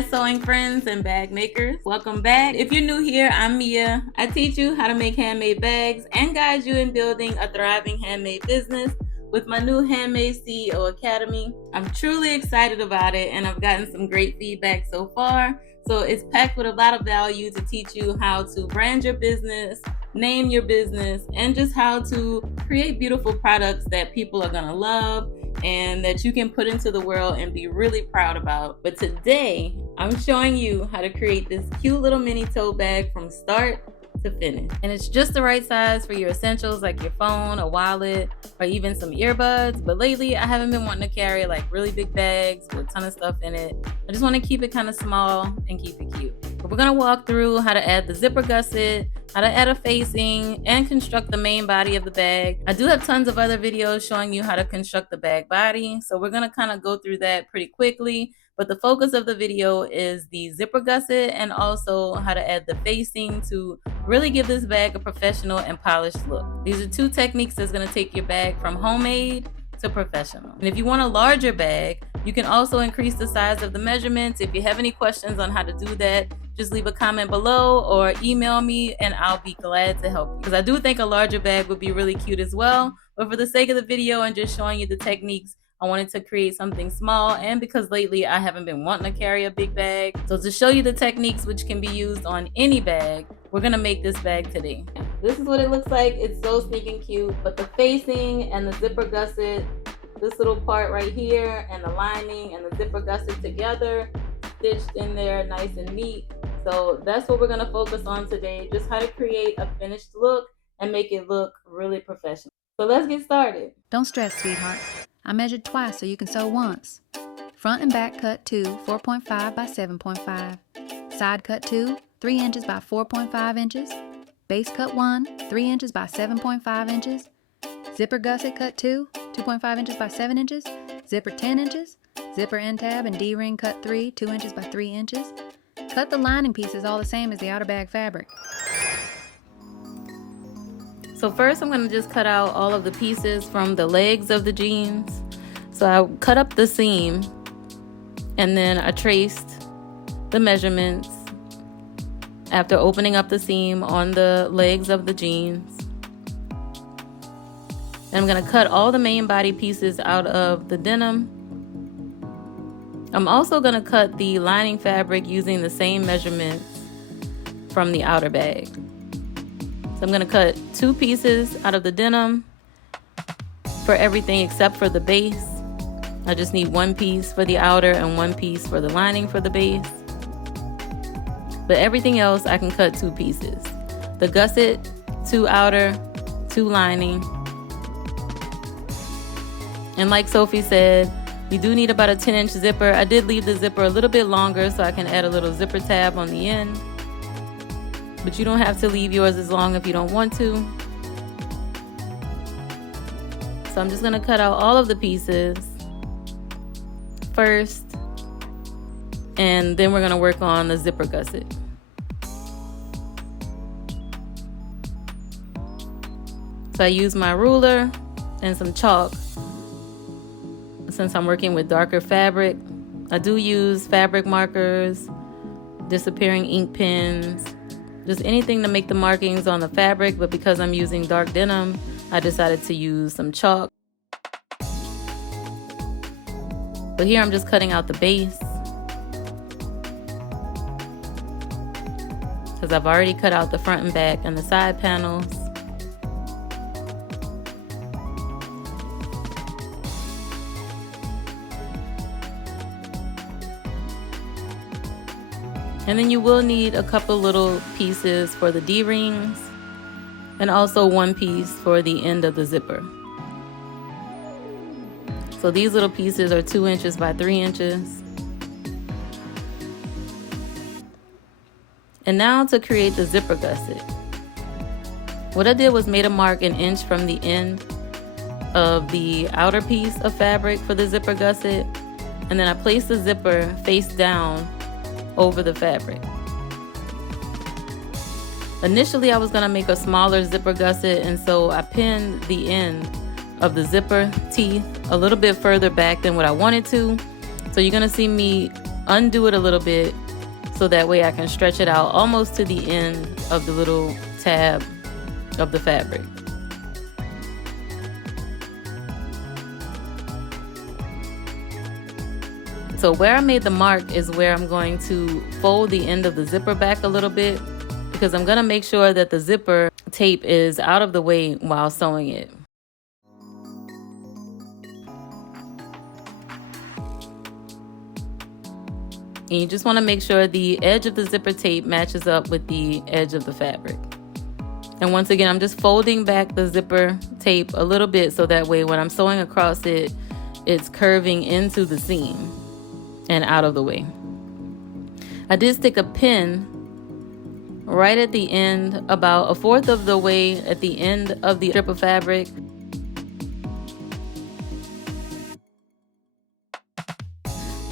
my sewing friends and bag makers. Welcome back. If you're new here, I'm Mia. I teach you how to make handmade bags and guide you in building a thriving handmade business with my new Handmade CEO Academy. I'm truly excited about it and I've gotten some great feedback so far. So it's packed with a lot of value to teach you how to brand your business, name your business, and just how to create beautiful products that people are gonna love and that you can put into the world and be really proud about. But today, I'm showing you how to create this cute little mini tote bag from start to finish. And it's just the right size for your essentials like your phone, a wallet, or even some earbuds. But lately, I haven't been wanting to carry like really big bags with a ton of stuff in it. I just want to keep it kind of small and keep it cute. But we're gonna walk through how to add the zipper gusset, how to add a facing, and construct the main body of the bag. I do have tons of other videos showing you how to construct the bag body, so we're gonna kind of go through that pretty quickly. But the focus of the video is the zipper gusset and also how to add the facing to really give this bag a professional and polished look. These are two techniques that's gonna take your bag from homemade to professional. And if you want a larger bag, you can also increase the size of the measurements. If you have any questions on how to do that, just leave a comment below or email me and I'll be glad to help you. Because I do think a larger bag would be really cute as well. But for the sake of the video and just showing you the techniques, I wanted to create something small, and because lately I haven't been wanting to carry a big bag. So to show you the techniques which can be used on any bag, we're gonna make this bag today. This is what it looks like. It's so sneaking cute. But the facing and the zipper gusset, this little part right here, and the lining and the zipper gusset together, stitched in there nice and neat. So that's what we're gonna focus on today, just how to create a finished look and make it look really professional. So let's get started. Don't stress, sweetheart. I measured twice so you can sew once. Front and back cut 2, 4.5 by 7.5. Side cut 2, 3 inches by 4.5 inches. Base cut 1, 3 inches by 7.5 inches. Zipper gusset cut 2, 2.5 inches by 7 inches. Zipper 10 inches. Zipper end tab and D-ring cut 3, 2 inches by 3 inches. Cut the lining pieces all the same as the outer bag fabric. So first I'm going to just cut out all of the pieces from the legs of the jeans. So I cut up the seam and then I traced the measurements after opening up the seam on the legs of the jeans. And I'm going to cut all the main body pieces out of the denim. I'm also going to cut the lining fabric using the same measurements from the outer bag. So I'm going to cut 2 pieces out of the denim for everything except for the base. I just need 1 piece for the outer and 1 piece for the lining for the base. But everything else I can cut 2 pieces. The gusset, 2 outer, 2 lining. And like Sophie said, you do need about a 10-inch zipper. I did leave the zipper a little bit longer so I can add a little zipper tab on the end. But you don't have to leave yours as long if you don't want to. So I'm just going to cut out all of the pieces first, and then we're going to work on the zipper gusset. So I use my ruler and some chalk. Since I'm working with darker fabric, I do use fabric markers, disappearing ink pens, just anything to make the markings on the fabric, but because I'm using dark denim, I decided to use some chalk. So here I'm just cutting out the base, because I've already cut out the front and back and the side panels. And then you will need a couple little pieces for the D-rings and also 1 piece for the end of the zipper. So these little pieces are 2 inches by 3 inches. And now to create the zipper gusset. What I did was made a mark 1 inch from the end of the outer piece of fabric for the zipper gusset. And then I placed the zipper face down over the fabric. Initially I was going to make a smaller zipper gusset, and so I pinned the end of the zipper teeth a little bit further back than what I wanted to. So you're going to see me undo it a little bit so that way I can stretch it out almost to the end of the little tab of the fabric. So where I made the mark is where I'm going to fold the end of the zipper back a little bit, because I'm going to make sure that the zipper tape is out of the way while sewing it. And you just want to make sure the edge of the zipper tape matches up with the edge of the fabric. And once again, I'm just folding back the zipper tape a little bit so that way when I'm sewing across it, it's curving into the seam and out of the way. I did stick a pin right at the end, about 1/4 of the way at the end of the strip of fabric.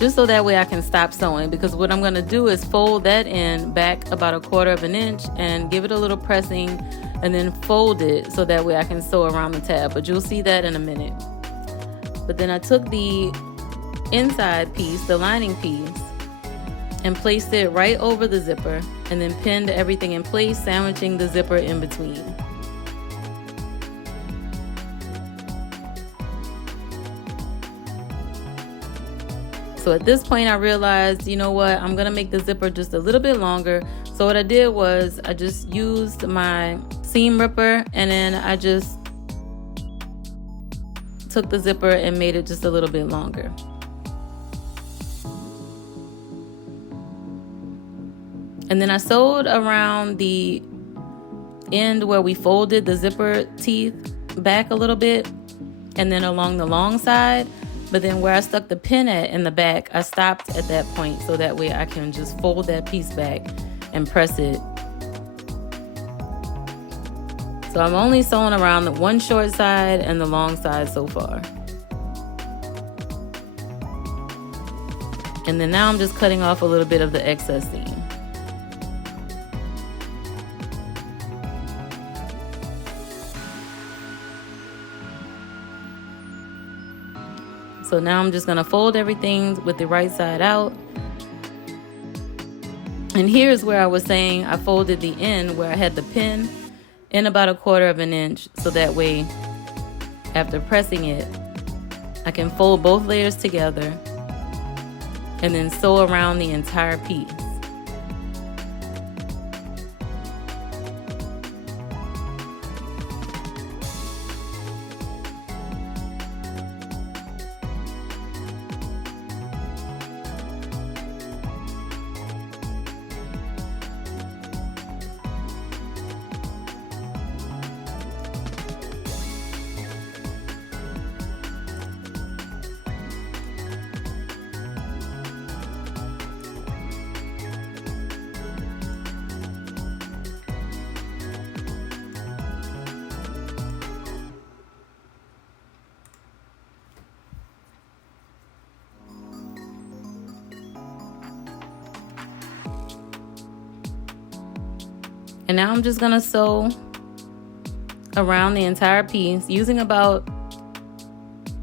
Just so that way I can stop sewing, because what I'm going to do is fold that end back about 1/4 of an inch and give it a little pressing and then fold it so that way I can sew around the tab, but you'll see that in a minute. But then I took the inside piece, the lining piece, and placed it right over the zipper and then pinned everything in place, sandwiching the zipper in between. So at this point I realized, you know what, I'm gonna make the zipper just a little bit longer. So what I did was I just used my seam ripper and then I just took the zipper and made it just a little bit longer. And then I sewed around the end where we folded the zipper teeth back a little bit, and then along the long side. But then where I stuck the pin at in the back, I stopped at that point so that way I can just fold that piece back and press it. So I'm only sewing around the one short side and the long side so far. And then now I'm just cutting off a little bit of the excess seam. So now I'm just gonna fold everything with the right side out. And here's where I was saying I folded the end where I had the pin in about 1/4 of an inch, so that way after pressing it, I can fold both layers together and then sew around the entire piece. And now I'm just gonna sew around the entire piece using about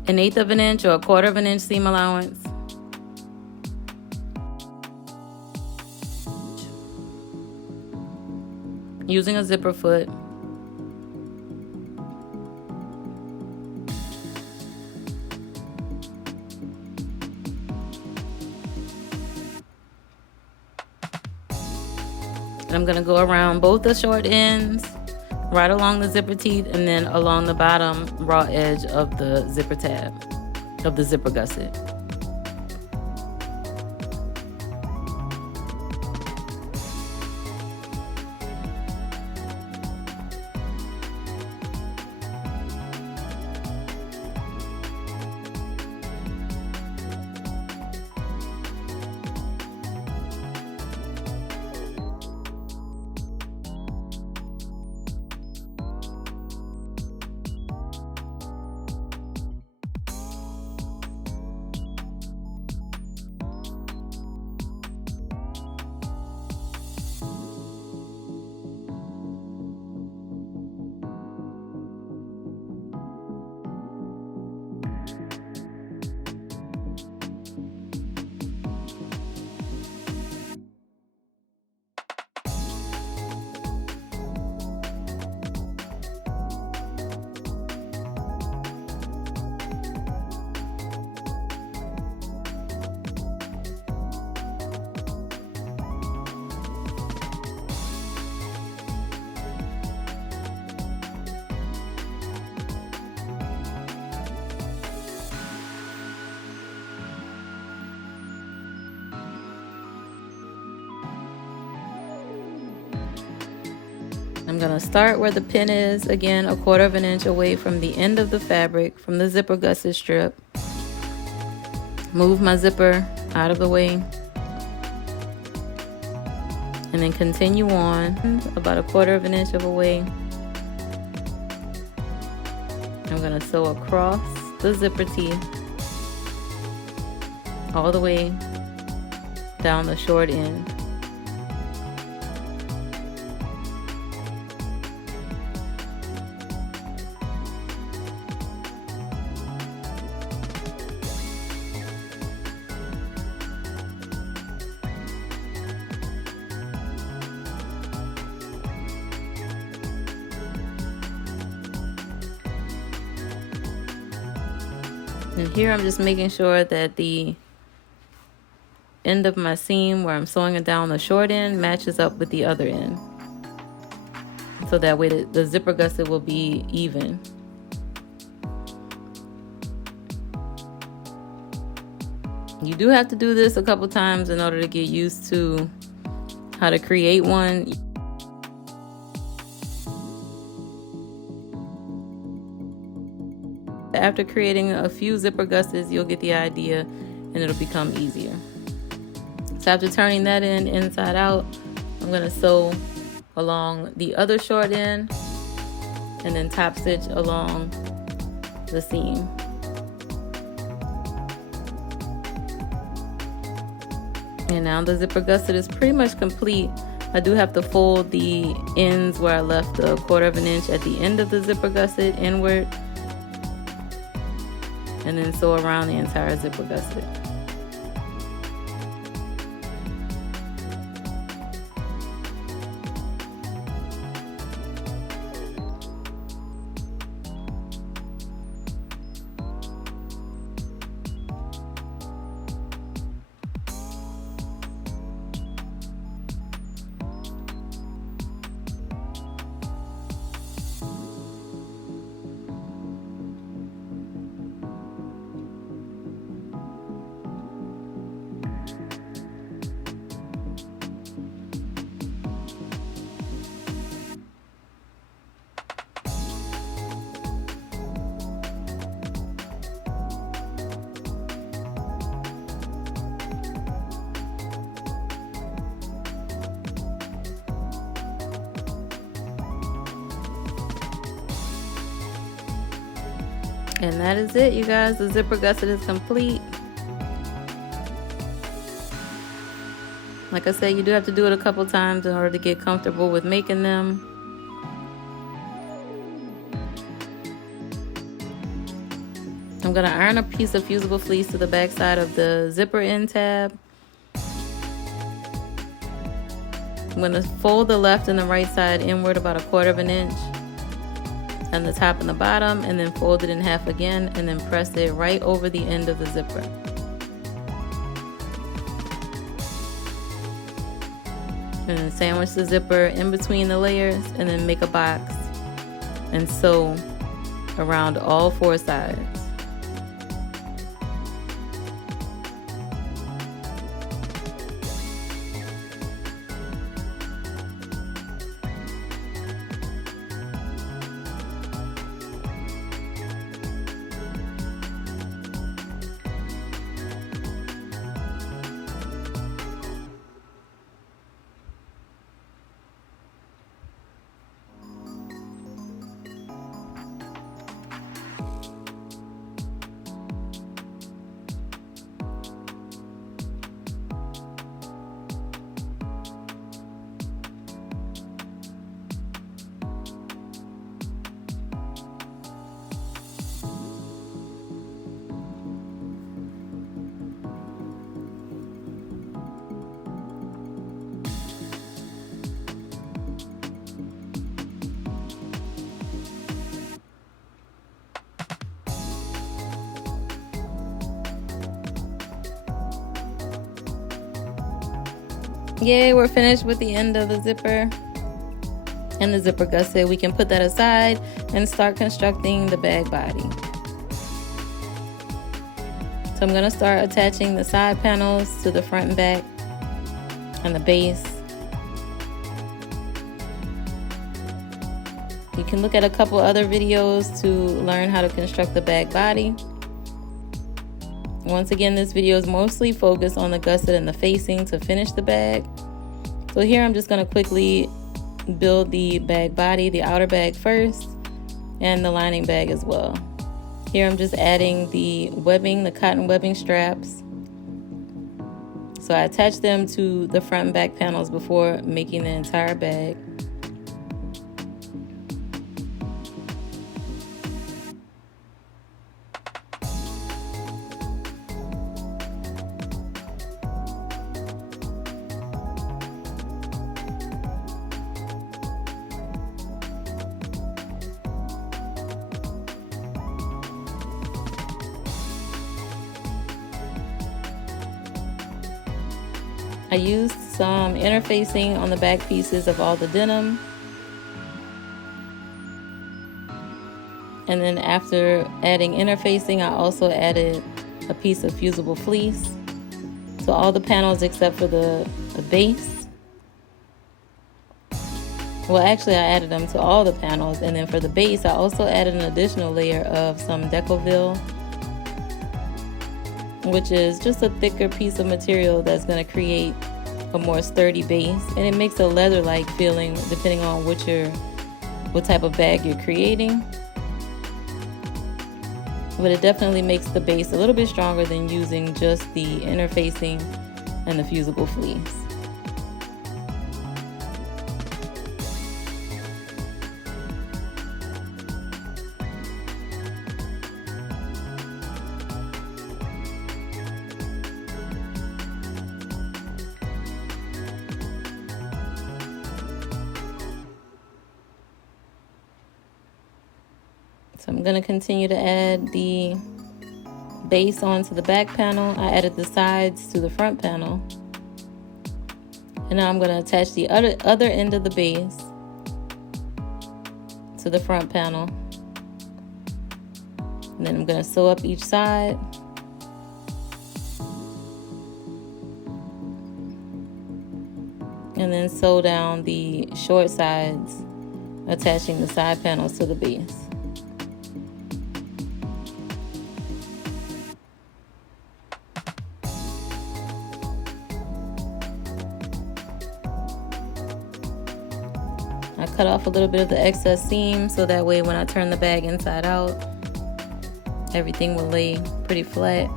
1/8 of an inch or 1/4 of an inch seam allowance. Using a zipper foot. I'm gonna go around both the short ends, right along the zipper teeth, and then along the bottom raw edge of the zipper tab, of the zipper gusset. I'm gonna start where the pin is, again 1/4 inch away from the end of the fabric, from the zipper gusset strip. Move my zipper out of the way. And then continue on about 1/4 inch of a way. I'm gonna sew across the zipper teeth all the way down the short end. And here I'm just making sure that the end of my seam where I'm sewing it down the short end matches up with the other end. So that way the zipper gusset will be even. You do have to do this a couple times in order to get used to how to create one. After creating a few zipper gussets, you'll get the idea and it'll become easier. So after turning that inside out, I'm gonna sew along the other short end and then top stitch along the seam. And now the zipper gusset is pretty much complete. I do have to fold the ends where I left the 1/4 inch at the end of the zipper gusset inward, and then sew around the entire zipper gusset. And that is it, you guys. The zipper gusset is complete. Like I said, you do have to do it a couple times in order to get comfortable with making them. I'm gonna iron a piece of fusible fleece to the back side of the zipper end tab. I'm gonna fold the left and the right side inward about 1/4 inch, and the top and the bottom, and then fold it in half again, and then press it right over the end of the zipper. And then sandwich the zipper in between the layers, and then make a box and sew around all 4 sides. Yay, we're finished with the end of the zipper and the zipper gusset. We can put that aside and start constructing the bag body. So I'm gonna start attaching the side panels to the front and back and the base. You can look at a couple other videos to learn how to construct the bag body. Once again, this video is mostly focused on the gusset and the facing to finish the bag. So here I'm just going to quickly build the bag body, the outer bag first, and the lining bag as well. Here I'm just adding the webbing, the cotton webbing straps. So I attach them to the front and back panels before making the entire bag. I used some interfacing on the back pieces of all the denim. And then after adding interfacing, I also added a piece of fusible fleece to all the panels except for the base. Well, actually I added them to all the panels, and then for the base I also added an additional layer of some Decoville, which is just a thicker piece of material that's going to create a more sturdy base, and it makes a leather-like feeling depending on what type of bag you're creating. But it definitely makes the base a little bit stronger than using just the interfacing and the fusible fleece. So I'm going to continue to add the base onto the back panel. I added the sides to the front panel. And now I'm going to attach the other end of the base to the front panel. And then I'm going to sew up each side. And then sew down the short sides, attaching the side panels to the base. I cut off a little bit of the excess seam so that way when I turn the bag inside out, everything will lay pretty flat.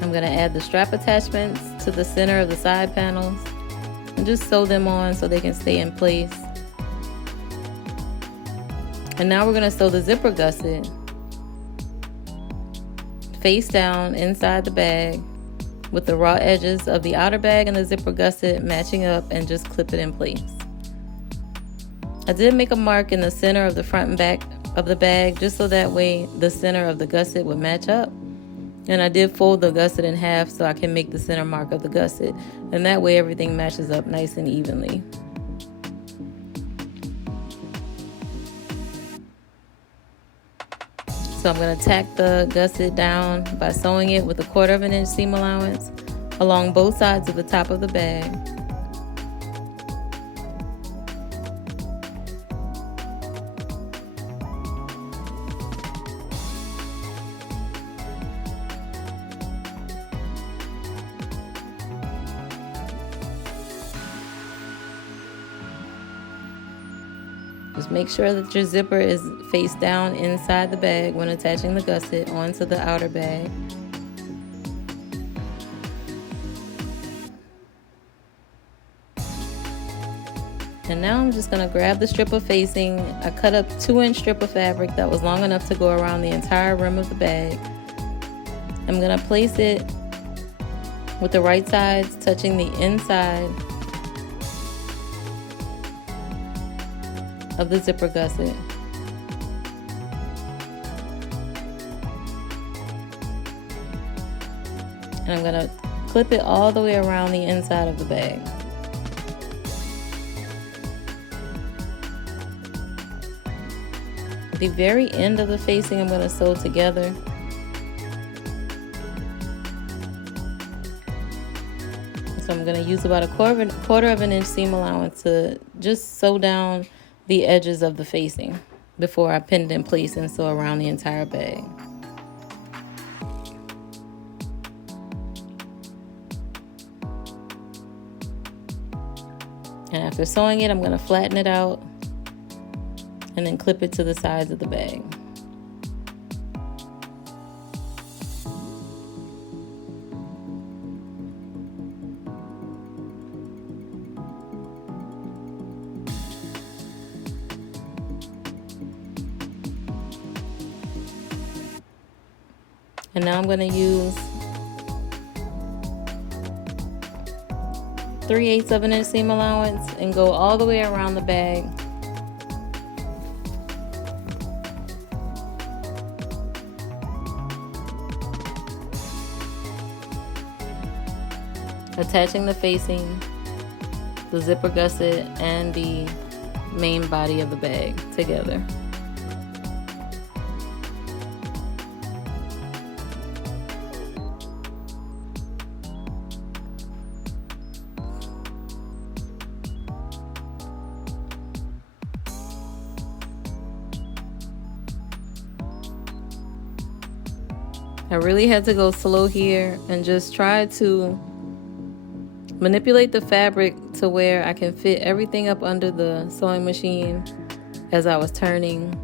I'm going to add the strap attachments to the center of the side panels and just sew them on so they can stay in place. And now we're going to sew the zipper gusset face down inside the bag with the raw edges of the outer bag and the zipper gusset matching up, and just clip it in place. I did make a mark in the center of the front and back of the bag just so that way the center of the gusset would match up. And I did fold the gusset in half so I can make the center mark of the gusset, and that way everything matches up nice and evenly. So I'm going to tack the gusset down by sewing it with a 1/4 inch seam allowance along both sides of the top of the bag. Just make sure that your zipper is face down inside the bag when attaching the gusset onto the outer bag. And now I'm just going to grab the strip of facing. I cut a 2-inch strip of fabric that was long enough to go around the entire rim of the bag. I'm going to place it with the right sides touching the inside of the zipper gusset. And I'm going to clip it all the way around the inside of the bag. The very end of the facing I'm going to sew together. So I'm going to use about a quarter of an inch seam allowance to just sew down the edges of the facing before I pin it in place and sew around the entire bag. And after sewing it, I'm going to flatten it out and then clip it to the sides of the bag. And now I'm going to use 3/8 of an inch seam allowance and go all the way around the bag. Attaching the facing, the zipper gusset, and the main body of the bag together. I really had to go slow here and just try to manipulate the fabric to where I can fit everything up under the sewing machine as I was turning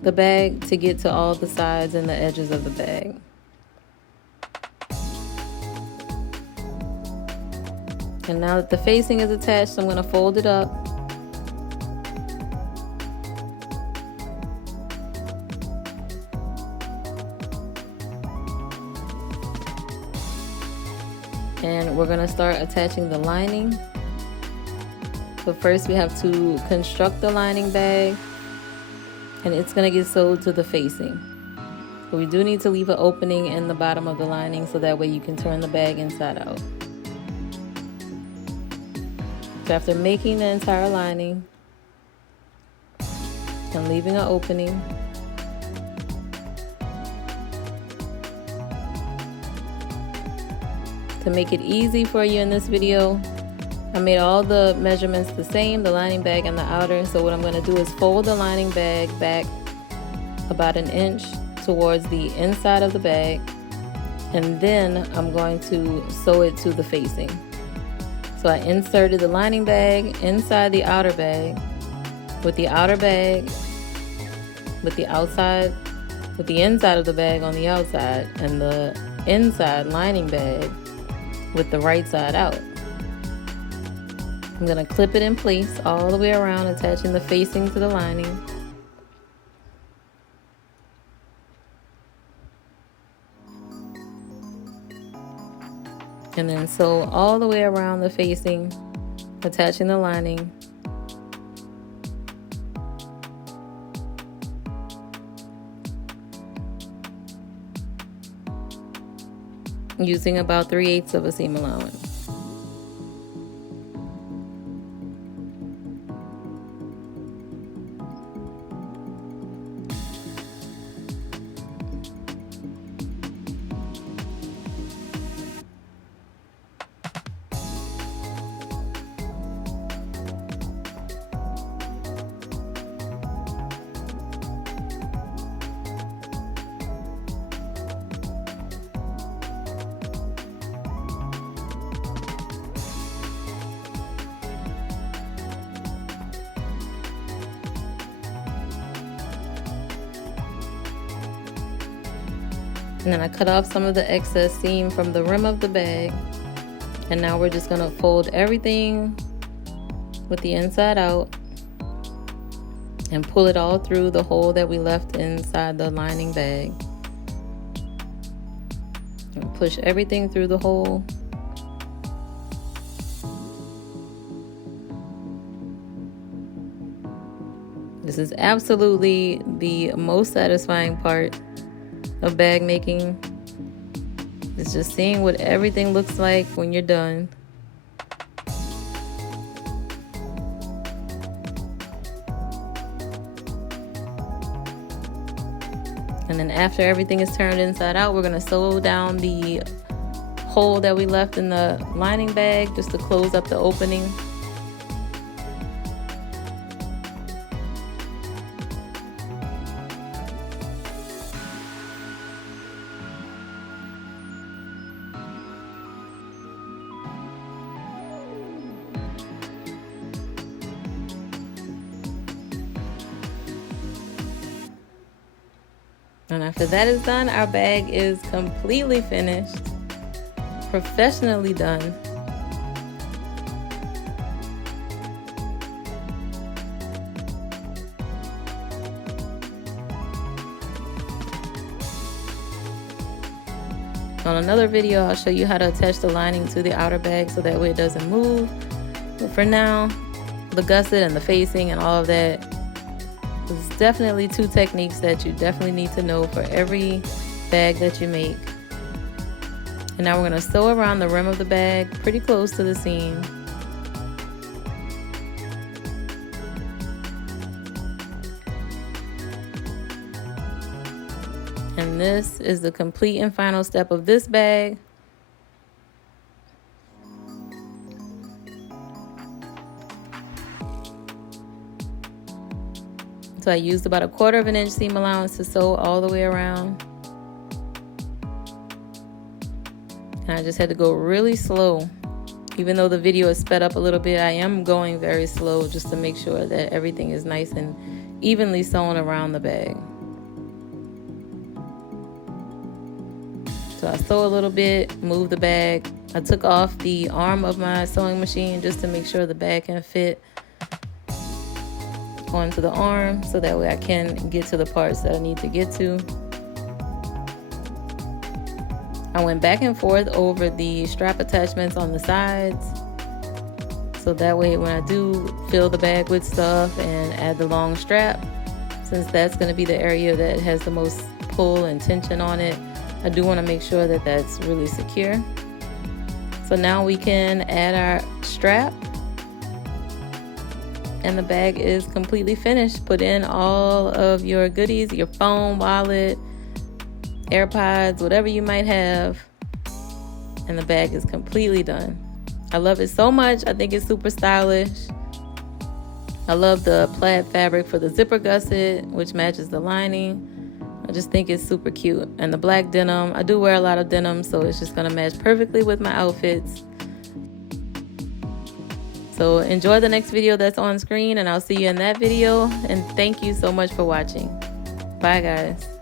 the bag to get to all the sides and the edges of the bag. And now that the facing is attached, I'm going to fold it up. And we're going to start attaching the lining. So first we have to construct the lining bag, and it's going to get sewed to the facing. But we do need to leave an opening in the bottom of the lining so that way you can turn the bag inside out. So after making the entire lining and leaving an opening, to make it easy for you in this video, I made all the measurements the same, the lining bag and the outer. So what I'm going to do is fold the lining bag back about 1 inch towards the inside of the bag, and then I'm going to sew it to the facing. So I inserted the lining bag inside the outer bag, with the outer bag with the outside, with the inside of the bag on the outside, and the inside lining bag with the right side out. I'm going to clip it in place all the way around, attaching the facing to the lining. And then sew all the way around the facing, attaching the lining. Using about 3/8 of a seam allowance. And then I cut off some of the excess seam from the rim of the bag. And now we're just going to fold everything with the inside out and pull it all through the hole that we left inside the lining bag. And push everything through the hole. This is absolutely the most satisfying part of bag making. It's just seeing what everything looks like when you're done. And then after everything is turned inside out, we're going to sew down the hole that we left in the lining bag just to close up the opening. And after that is done, our bag is completely finished, professionally done. On another video, I'll show you how to attach the lining to the outer bag so that way it doesn't move. But for now, the gusset and the facing and all of that, there's definitely two techniques that you definitely need to know for every bag that you make. And now we're going to sew around the rim of the bag pretty close to the seam. And this is the complete and final step of this bag. So I used about 1/4 inch seam allowance to sew all the way around. And I just had to go really slow. Even though the video is sped up a little bit, I am going very slow just to make sure that everything is nice and evenly sewn around the bag. So I sew a little bit, move the bag. I took off the arm of my sewing machine just to make sure the bag can fit onto the arm so that way I can get to the parts that I need to get to. I went back and forth over the strap attachments on the sides so that way when I do fill the bag with stuff and add the long strap, since that's going to be the area that has the most pull and tension on it, I do want to make sure that that's really secure. So now we can add our strap. And the bag is completely finished. Put in all of your goodies, your phone, wallet, AirPods, whatever you might have. And the bag is completely done. I love it so much. I think it's super stylish. I love the plaid fabric for the zipper gusset, which matches the lining. I just think it's super cute. And the black denim, I do wear a lot of denim, so it's just gonna match perfectly with my outfits. So enjoy the next video that's on screen, and I'll see you in that video. And thank you so much for watching. Bye, guys.